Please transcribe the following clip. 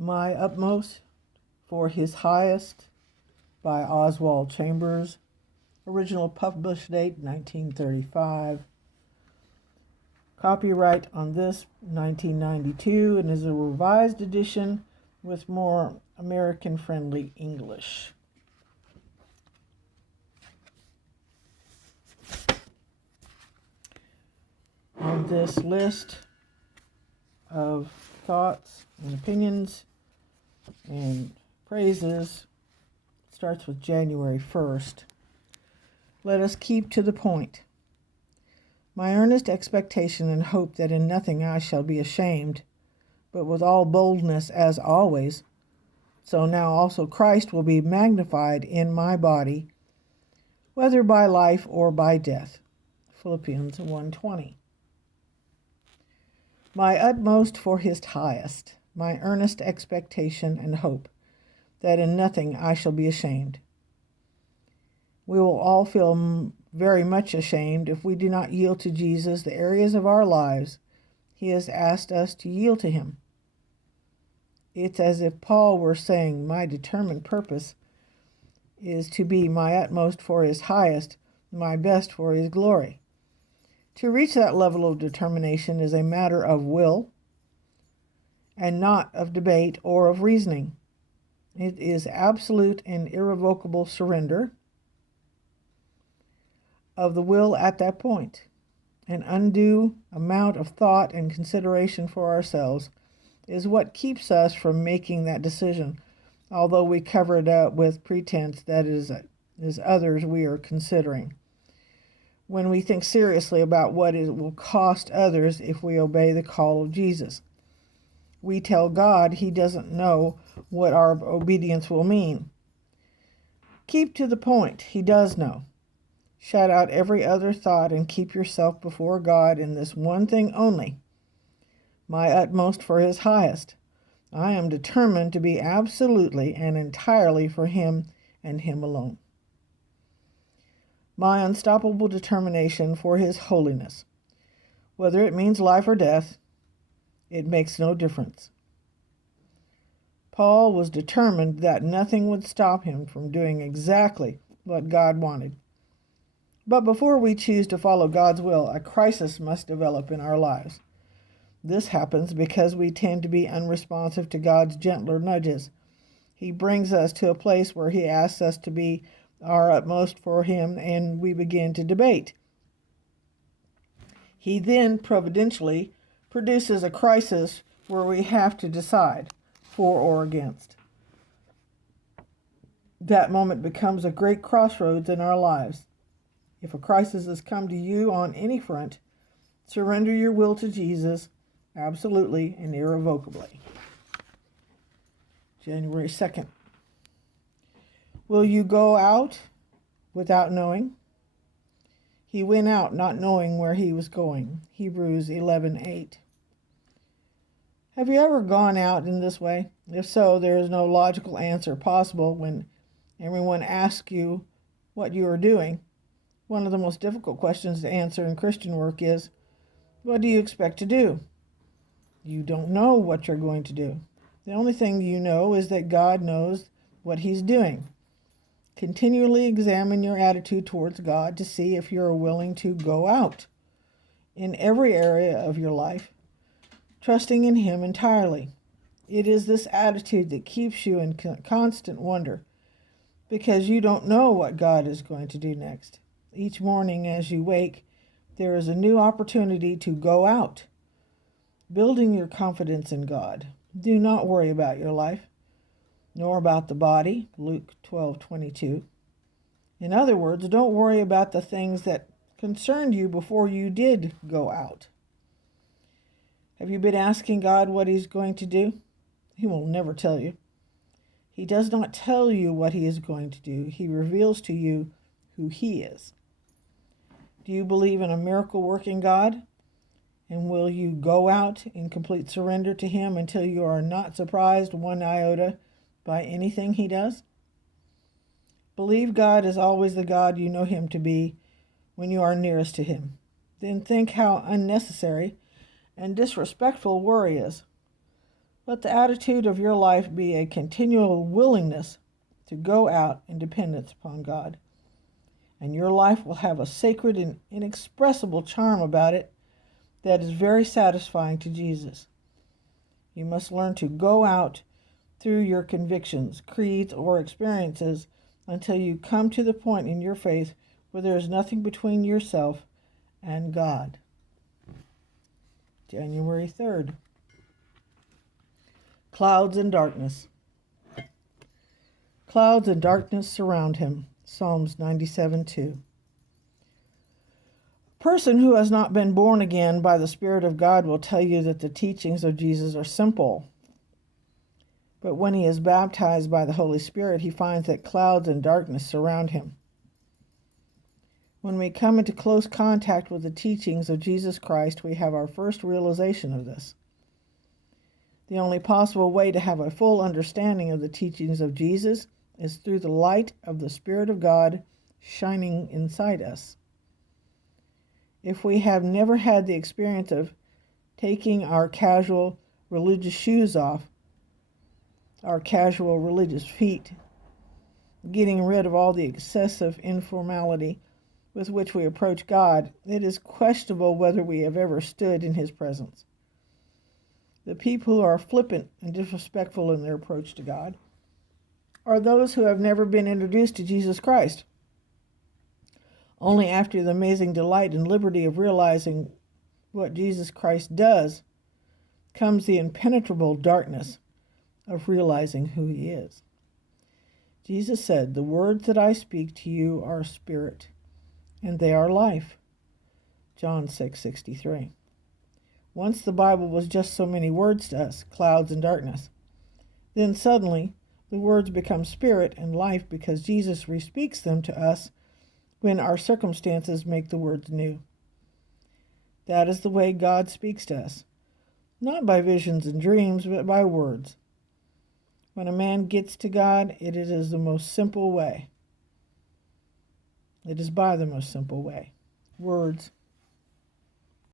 My Utmost for His Highest by Oswald Chambers. Original published date 1935. Copyright on this 1992 and is a revised edition with more American-friendly English. On this list of thoughts and opinions and praises starts with January 1st. Let us keep to the point. My earnest expectation and hope that in nothing I shall be ashamed, but with all boldness as always, so now also Christ will be magnified in my body, whether by life or by death. Philippians 1:20. My utmost for His highest, my earnest expectation and hope that in nothing I shall be ashamed. We will all feel very much ashamed if we do not yield to Jesus the areas of our lives He has asked us to yield to Him. It's as if Paul were saying, my determined purpose is to be my utmost for His highest, my best for His glory. To reach that level of determination is a matter of will and not of debate or of reasoning. It is absolute and irrevocable surrender of the will at that point. An undue amount of thought and consideration for ourselves is what keeps us from making that decision, although we cover it up with pretense that it is others we are considering. When we think seriously about what it will cost others if we obey the call of Jesus, we tell God He doesn't know what our obedience will mean. Keep to the point. He does know. Shut out every other thought and keep yourself before God in this one thing only. My utmost for His highest. I am determined to be absolutely and entirely for Him and Him alone. My unstoppable determination for His holiness. Whether it means life or death, it makes no difference. Paul was determined that nothing would stop him from doing exactly what God wanted. But before we choose to follow God's will, a crisis must develop in our lives. This happens because we tend to be unresponsive to God's gentler nudges. He brings us to a place where He asks us to be our utmost for Him, and we begin to debate. He then providentially produces a crisis where we have to decide for or against. That moment becomes a great crossroads in our lives. If a crisis has come to you on any front, surrender your will to Jesus absolutely and irrevocably. January 2nd. Will you go out without knowing? He went out not knowing where he was going. Hebrews 11:8. Have you ever gone out in this way? If so, there is no logical answer possible when everyone asks you what you are doing. One of the most difficult questions to answer in Christian work is, what do you expect to do? You don't know what you're going to do. The only thing you know is that God knows what He's doing. Continually examine your attitude towards God to see if you are willing to go out in every area of your life, trusting in Him entirely. It is this attitude that keeps you in constant wonder, because you don't know what God is going to do next. Each morning as you wake, there is a new opportunity to go out, building your confidence in God. Do not worry about your life, nor about the body, Luke 12:22. In other words, don't worry about the things that concerned you before you did go out. Have you been asking God what He's going to do? He will never tell you. He does not tell you what He is going to do. He reveals to you who He is. Do you believe in a miracle-working God? And will you go out in complete surrender to Him until you are not surprised one iota by anything He does? Believe God is always the God you know Him to be when you are nearest to Him. Then think how unnecessary and disrespectful worry is. Let the attitude of your life be a continual willingness to go out in dependence upon God. And your life will have a sacred and inexpressible charm about it that is very satisfying to Jesus. You must learn to go out through your convictions, creeds, or experiences until you come to the point in your faith where there is nothing between yourself and God. January 3rd. Clouds and darkness. Clouds and darkness surround him. Psalms 97:2. A person who has not been born again by the Spirit of God will tell you that the teachings of Jesus are simple. But when he is baptized by the Holy Spirit, he finds that clouds and darkness surround him. When we come into close contact with the teachings of Jesus Christ, we have our first realization of this. The only possible way to have a full understanding of the teachings of Jesus is through the light of the Spirit of God shining inside us. If we have never had the experience of taking our casual religious shoes off, our casual religious feet, getting rid of all the excessive informality with which we approach God, it is questionable whether we have ever stood in his presence. The people who are flippant and disrespectful in their approach to God are those who have never been introduced to Jesus Christ. Only after the amazing delight and liberty of realizing what Jesus Christ does comes the impenetrable darkness of realizing who he is. Jesus said, "The words that I speak to you are spirit, and they are life." John 6:63. Once the Bible was just so many words to us, clouds and darkness. Then suddenly the words become spirit and life because Jesus re-speaks them to us when our circumstances make the words new. That is the way God speaks to us, not by visions and dreams, but by words. When a man gets to God, it is the most simple way. It is by the most simple way, words.